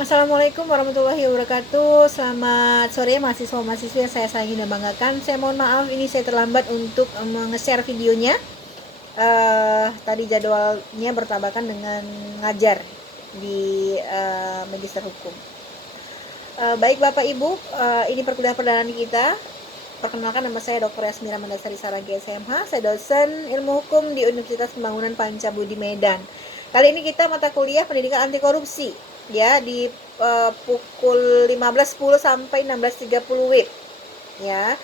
Assalamualaikum warahmatullahi wabarakatuh. Selamat sore mahasiswa-mahasiswa yang saya sayangi dan banggakan. Saya mohon maaf ini saya terlambat untuk nge-share videonya. Tadi jadwalnya bertabrakan dengan ngajar di Magister Hukum. Baik Bapak Ibu, ini perkuliahan perdana kita. Perkenalkan, nama saya Dr. Yasmira Mandasari Saragi SMH. Saya dosen ilmu hukum di Universitas Pembangunan Pancabudi Medan. Kali ini kita mata kuliah pendidikan anti korupsi ya di pukul 15.10 sampai 16.30 WIB ya.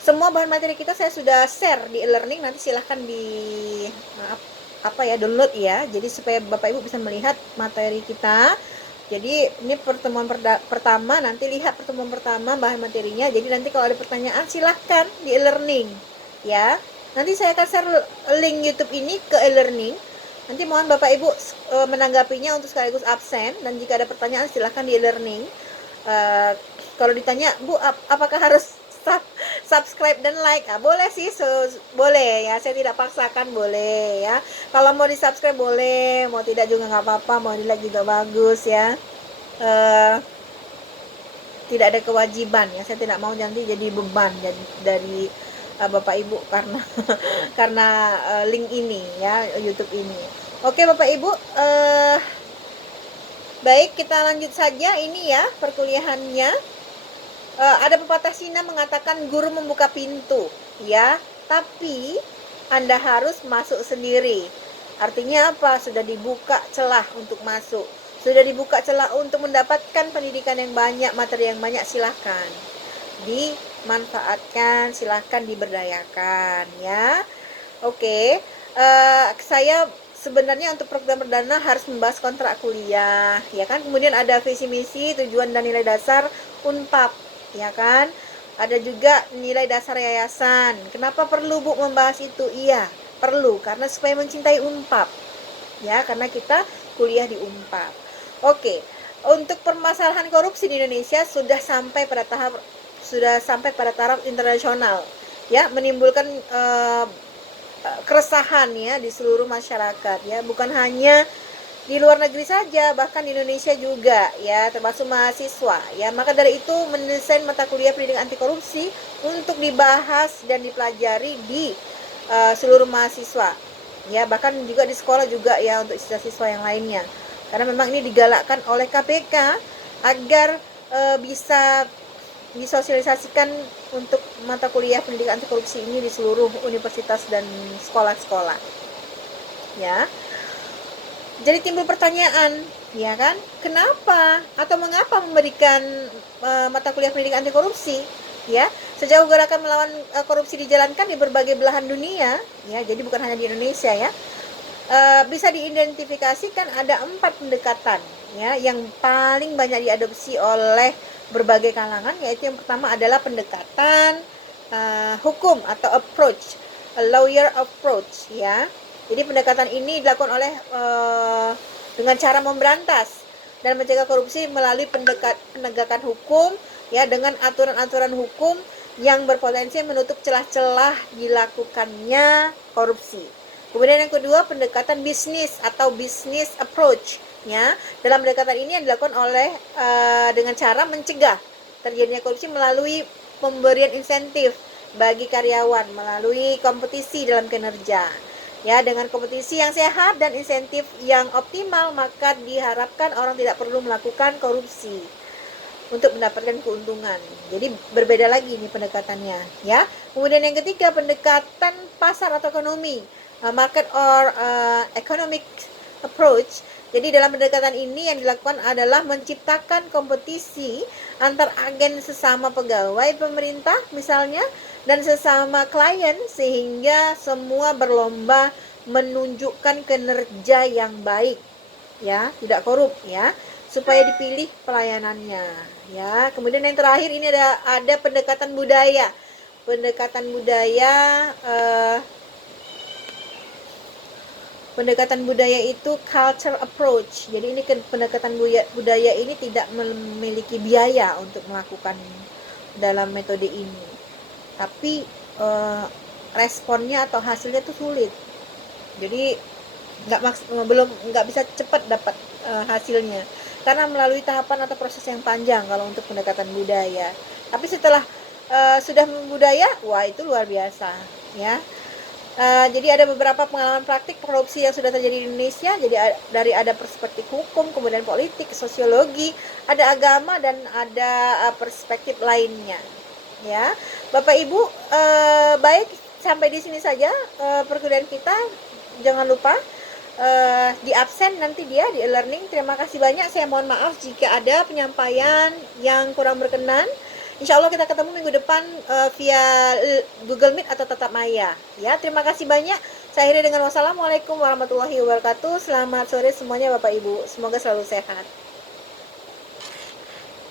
Semua bahan materi kita saya sudah share di e-learning, nanti silahkan di download ya. Jadi supaya Bapak Ibu bisa melihat materi kita. Jadi ini pertemuan pertama, nanti lihat pertemuan pertama bahan materinya. Jadi nanti kalau ada pertanyaan silahkan di e-learning ya. Nanti saya akan share link YouTube ini ke e-learning. Nanti mohon Bapak Ibu menanggapinya untuk sekaligus absen, dan jika ada pertanyaan silahkan di e-learning. Kalau ditanya, Bu, apakah harus subscribe dan like? Boleh sih, boleh ya, saya tidak paksakan, boleh ya. Kalau mau di subscribe boleh, mau tidak juga nggak apa-apa, mau di like juga bagus ya. Tidak ada kewajiban ya, saya tidak mau nanti jadi beban dari Bapak Ibu karena karena link ini ya, YouTube ini. Oke Bapak Ibu, baik, kita lanjut saja ini ya perkuliahannya. Ada pepatah Cina mengatakan guru membuka pintu ya, tapi Anda harus masuk sendiri. Artinya apa? Sudah dibuka celah untuk masuk, sudah dibuka celah untuk mendapatkan pendidikan yang banyak, materi yang banyak, silahkan dimanfaatkan, silahkan diberdayakan ya. Oke, saya sebenarnya untuk program perdana harus membahas kontrak kuliah ya kan, kemudian ada visi misi, tujuan dan nilai dasar Unpad ya kan, ada juga nilai dasar yayasan. Kenapa perlu Bu membahas itu? Iya perlu, karena supaya mencintai Unpad ya, karena kita kuliah di Unpad. Oke, untuk permasalahan korupsi di Indonesia sudah sampai pada taraf internasional ya, menimbulkan keresahan ya di seluruh masyarakat ya, bukan hanya di luar negeri saja, bahkan di Indonesia juga ya, termasuk mahasiswa ya. Maka dari itu mendesain mata kuliah pendidikan anti korupsi untuk dibahas dan dipelajari di seluruh mahasiswa ya, bahkan juga di sekolah juga ya, untuk siswa-siswa yang lainnya, karena memang ini digalakkan oleh KPK agar bisa disosialisasikan untuk mata kuliah pendidikan anti korupsi ini di seluruh universitas dan sekolah-sekolah ya. Jadi timbul pertanyaan ya kan, kenapa atau mengapa memberikan mata kuliah pendidikan anti korupsi ya, sejauh gerakan melawan korupsi dijalankan di berbagai belahan dunia ya, jadi bukan hanya di Indonesia ya. Bisa diidentifikasikan ada 4 pendekatan ya yang paling banyak diadopsi oleh berbagai kalangan, yaitu yang pertama adalah pendekatan hukum atau approach, a lawyer approach ya. Jadi pendekatan ini dilakukan oleh dengan cara memberantas dan mencegah korupsi melalui penegakan hukum ya, dengan aturan-aturan hukum yang berpotensi menutup celah-celah dilakukannya korupsi. Kemudian yang kedua, pendekatan bisnis atau business approach ya. Dalam pendekatan ini yang dilakukan oleh dengan cara mencegah terjadinya korupsi melalui pemberian insentif bagi karyawan melalui kompetisi dalam kinerja ya. Dengan kompetisi yang sehat dan insentif yang optimal, maka diharapkan orang tidak perlu melakukan korupsi untuk mendapatkan keuntungan. Jadi berbeda lagi nih pendekatannya ya. Kemudian yang ketiga, pendekatan pasar atau ekonomi, market or economic approach. Jadi dalam pendekatan ini yang dilakukan adalah menciptakan kompetisi antar agen sesama pegawai pemerintah misalnya dan sesama klien, sehingga semua berlomba menunjukkan kinerja yang baik ya, tidak korup ya, supaya dipilih pelayanannya ya. Kemudian yang terakhir ini ada pendekatan budaya. Pendekatan budaya itu culture approach. Jadi ini pendekatan budaya ini tidak memiliki biaya untuk melakukan dalam metode ini, tapi responnya atau hasilnya itu sulit. Jadi nggak bisa cepat dapat hasilnya. karena melalui tahapan atau proses yang panjang kalau untuk pendekatan budaya. Tapi setelah sudah membudaya, wah itu luar biasa ya. Jadi ada beberapa pengalaman praktik korupsi yang sudah terjadi di Indonesia. Jadi dari ada perspektif hukum, kemudian politik, sosiologi, ada agama, dan ada perspektif lainnya. Ya, Bapak Ibu, baik sampai di sini saja perkuliahan kita. Jangan lupa di absen nanti dia di e-learning. Terima kasih banyak. Saya mohon maaf jika ada penyampaian yang kurang berkenan. Insya Allah kita ketemu minggu depan via Google Meet atau Tatap Maya. Ya, terima kasih banyak. Saya akhiri dengan wassalamualaikum warahmatullahi wabarakatuh. Selamat sore semuanya Bapak Ibu. Semoga selalu sehat.